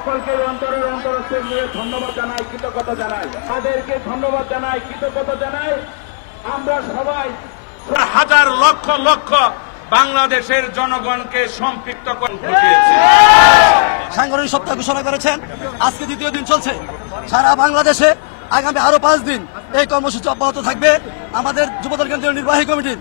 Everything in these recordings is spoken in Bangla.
সকলকে অন্তরের অন্তরস্থল নিয়ে ধন্যবাদ জানাই, কৃতজ্ঞতা জানাই, তাদেরকে ধন্যবাদ জানাই, কৃতজ্ঞতা জানাই। আমরা সবাই হাজার লক্ষ লক্ষ বাংলাদেশের জনগণকে সম্পৃক্ত ঘটিয়েছে। সাংগঠনিক সপ্তাহ ঘোষণা করেছেন, আজকে দ্বিতীয় দিন চলছে। সারা বাংলাদেশে আগামী আরো 5 দিন এই কর্মসূচি অব্যাহত থাকবে। আমাদের যুবদল কেন্দ্রীয় নির্বাহী কমিটির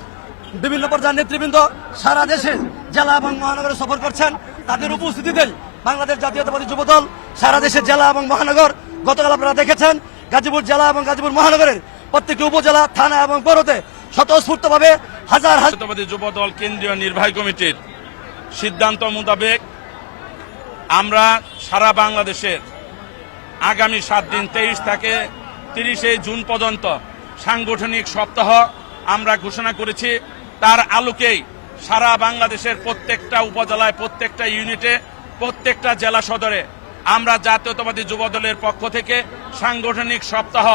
বিভিন্ন পর্যায়ের নেতৃবৃন্দ সারা দেশে জেলা এবং মহানগরে সফর করছেন। তাদের উপস্থিতিতেই বাংলাদেশ জাতীয়তাবাদী যুবদল সারা দেশের জেলা এবং মহানগর, গতকাল আপনারা দেখেছেন গাজীপুর জেলা এবং গাজীপুর মহানগরের প্রত্যেকটি উপজেলা, থানা এবং পৌরতে স্বতঃস্ফূর্তভাবে হাজার জাতীয়তাবাদী যুবদল কেন্দ্রীয় নির্বাহী কমিটির সিদ্ধান্ত মোতাবেক আমরা সারা বাংলাদেশের আগামী 7 দিন 23 থেকে 30 জুন পর্যন্ত সাংগঠনিক সপ্তাহ আমরা ঘোষণা করেছি। তার আলোকেই সারা বাংলাদেশের প্রত্যেকটা উপজেলায়, প্রত্যেকটা ইউনিটে, প্রত্যেকটা জেলা সদরে আমরা জাতীয়তাবাদী যুবদলের পক্ষ থেকে সাংগঠনিক সপ্তাহ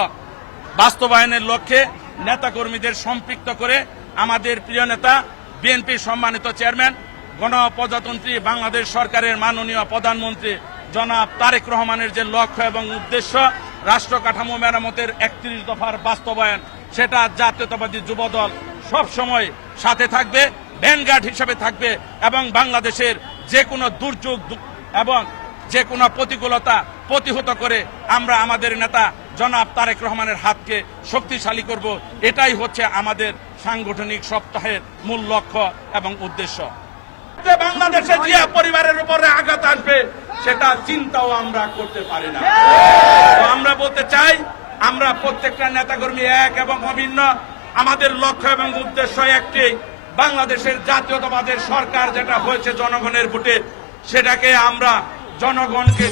বাস্তবায়নের লক্ষ্যে নেতাকর্মীদের সম্পৃক্ত করে আমাদের প্রিয় নেতা বিএনপির সম্মানিত চেয়ারম্যান, গণপ্রজাতন্ত্রী বাংলাদেশ সরকারের মাননীয় প্রধানমন্ত্রী জনাব তারেক রহমানের যে লক্ষ্য এবং উদ্দেশ্য রাষ্ট্র কাঠামো মেরামতের 31 দফার বাস্তবায়ন, সেটা জাতীয়তাবাদী যুবদল সবসময় সাথে থাকবে, ভ্যানগার্ড হিসেবে থাকবে এবং বাংলাদেশের যে কোনো দুর্যোগ এবং যে কোনো প্রতিকূলতা প্রতিহত করে আমরা আমাদের নেতা জনাব তারেক রহমানের হাতকে শক্তিশালী করব। এটাই হচ্ছে আমাদের সাংগঠনিক সপ্তাহের মূল লক্ষ্য এবং উদ্দেশ্য। বাংলাদেশে জিয়া পরিবারের উপরে আঘাত আসবে সেটা চিন্তাও আমরা করতে পারি না। তো আমরা বলতে চাই, আমরা প্রত্যেকটা নেতাকর্মী এক এবং অভিন্ন। আমাদের লক্ষ্য এবং উদ্দেশ্য একটি, বাংলাদেশের জাতীয়তাবাদের সরকার যেটা হয়েছে জনগণের ভোটে, সেটাকে আমরা জনগণকে